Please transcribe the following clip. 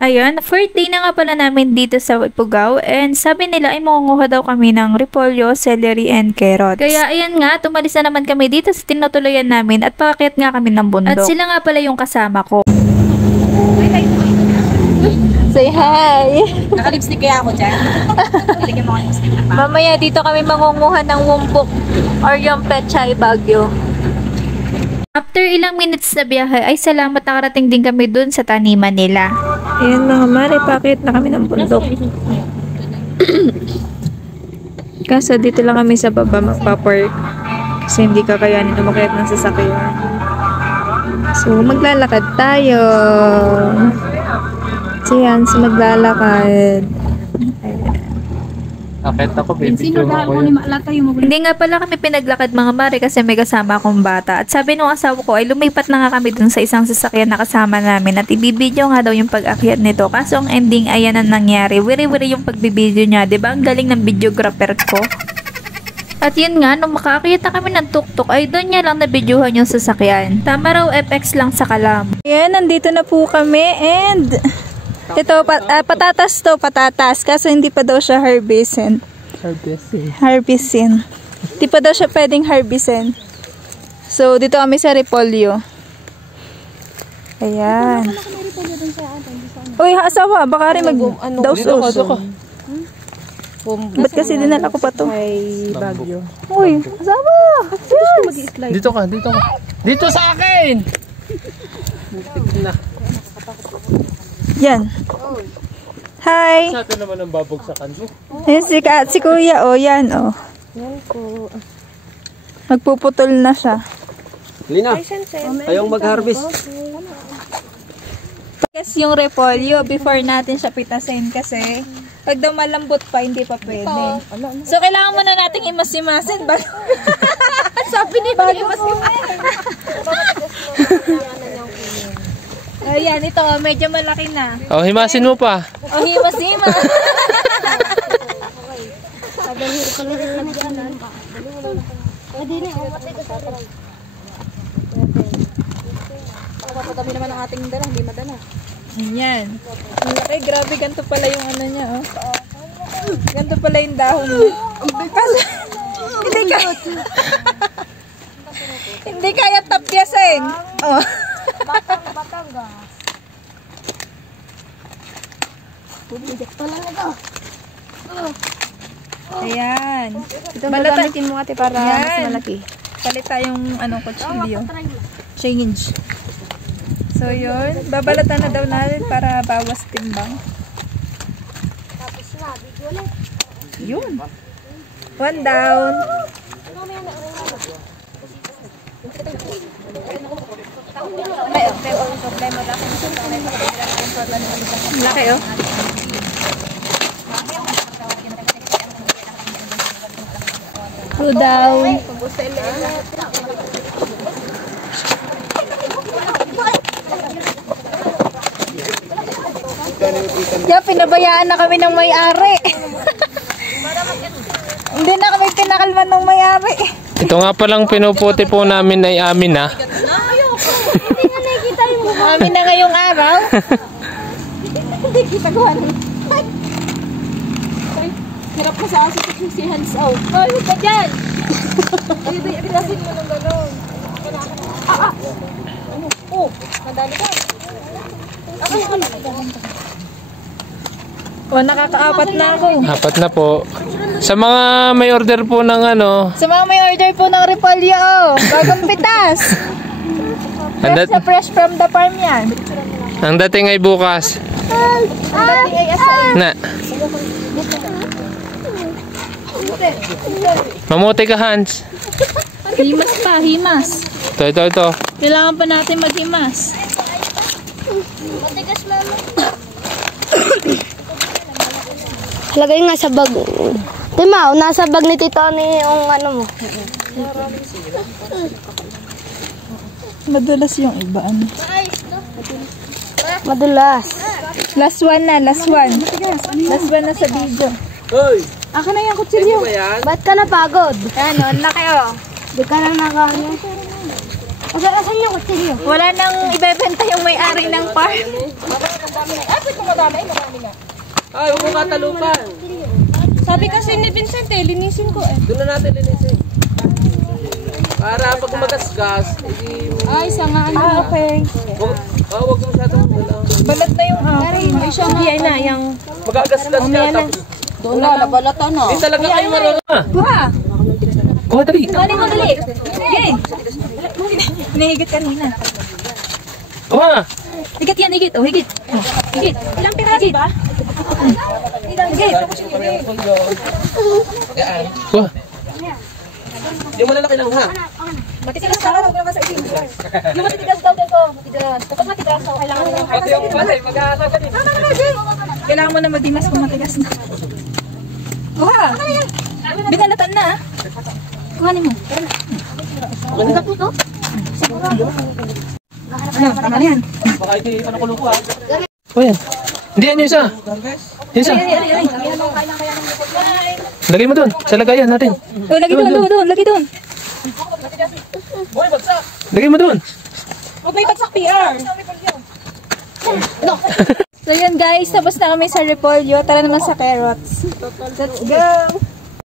Ayun, fourth day na nga pala namin dito sa Ifugao and sabi nila ay mangunguha daw kami ng repolyo, celery, and carrots. Kaya ayan nga, tumalis na naman kami dito sa tinutuluyan namin at paakyat nga kami ng bundok. At sila nga pala yung kasama ko. Say hi! Naka-lipstick kaya ako dyan. Iligyan mo ako lipstick na pa. Mamaya dito kami mangunguha ng wumpok or yung pechay bagyo. After ilang minutes na biyahe ay salamat nakarating din kami dun sa taniman nila. Ayan mga mare, pakit na kami ng bundok. Kaso dito lang kami sa baba magpa-park kasi hindi kakayanin umakyat ng sasakyan. So maglalakad tayo. So yan, so maglalakad. Akit ako, baby. Hindi nga pala kami pinaglakad mga mare kasi may kasama akong bata. At sabi nung asawa ko ay lumipat na nga kami dun sa isang sasakyan na kasama namin at ibibideo nga daw yung pag-akyat nito. Kaso ang ending ayan ang nangyari. Wiri-wiri yung pagbibideo niya. Diba? Ang galing ng videographer ko. At yun nga, nung makaakyat na kami ng tuktok ay doon niya lang nabidyohan yung sasakyan. Tama raw FX lang sa Kalam. Ayan, nandito na po kami and ito, patatas to, patatas. Kaso hindi pa daw siya harbisin. Harbisin. Hindi pa daw siya pwedeng harbisin. So, dito kami sa repolyo. Ayan. Uy, asawa, baka rin mag-daus-us. Ba't kasi dinala ko pa to? Bagyo. Uy, asawa! Yes! Dito ka, dito ka. Dito sa akin! Na. Yan. Hi! Sa atin naman ang babagsakan mo. Ayan si kuya, oh, yan, oh. Yan po. Magpuputol na siya. Lina, kayong mag-harvest. Yes, yung repolyo, before natin siya pitasin kasi pag daw malambot pa, hindi pa pwede. So, kailangan muna nating imas-imasin bago... Sabi ni bago imas-imasin. Ayan, ito, medyo malaki na. Oh, himasin mo pa. Oh, himas-himas. Papatabi naman ang ating dala, hindi madala. Ayan. Malaki, grabe, ganito pala yung ano niya, oh. Ganito pala yung dahon niya. Hindi kaya tapyasin. Oh. Batangas. Bubijak pa lang ito. Ayan. Ito gagamitin mo ate para mas malaki. Palit tayong kutsilyo. Change. So yun, babalatan na daw natin para bawas timbang. Tapos na, video ulit. Yun. One down. Laki oh. Two down. Kaya pinabayaan na kami ng may-ari. Hindi na kami pinakalman ng may-ari. Ito nga palang pinuputi po namin ay amin ha. Amin na ngayong araw. Hindi kita gawa ng... Hirap ka sa aso si hands out. Ay, huwag ka dyan! Ibitasin mo ng gano'n. Ano? Oh, nadali ka. O, nakakaapat na ako. Apat na po. Sa mga may order po ng ano. Sa mga may order po ng repolyo, oh. Bagong pitas. Fresh na fresh from the farm yan. Ang dating ay bukas. Ang dating ay asain. Na. Mamuti ka, Hans. Himas pa, himas. Ito. Kailangan pa natin maghimas. Matigas mama. Lagay nga sa bag. Dimaw, nasa bag ni Tito ni yung ano mo. Madulas yung iba. Ano? Madulas. Last one na, last one. Last one na sa video. Hoy! Ako na yung kutsilyo. Ba't ka napagod? Ano, laki oh. Di ka lang nakaano. Asan yung kutsilyo? Wala nang ibebenta yung may-ari ng park. Ay, huwag mo katalupan. Sabi kasi ni Vincent eh, linisin ko eh. Doon na natin linisin. Para pag magasgas, hindi... Ay, sangaan na. Okay. Huwag mo masyadong wala. Balat na yung akin. Ay, siya nga. Yan na, yung... Magagasgas ka. Tapos, Doon na, nabalatan na. hindi talaga kayo marunong. Kuha! Kuha, dali. Dali mo, dali. Sige. Hinihigit kanina. Kuha. Higit yan, higit. Oh, higit. Oh, higit. Ilang piraso ba? Higit. Kuha. Hindi mo lalaki lang ha. Matitigas ka lang, huwag sa itin. Yung matitigas daw dito, matitigas. Kapag matitigas, so kailangan mo yung Pati yung balay, mag-aasaga din. Kailangan mo na madimas kung matigas na. Kuha! Binalatan na. Kuhanin mo. Ano? Tama na yan. Baka hindi pa nakulong ko ha. O yan. Hindi yan yung isa. Yung isa. Lagay mo doon. Sa lagayan natin. Oh, lagi doon. Lagi doon. Boy, bagsak! Lagay mo doon. Huwag may bagsak PR. So yun guys, tapos na kami sa repolyo. Tara naman sa carrots. Let's go!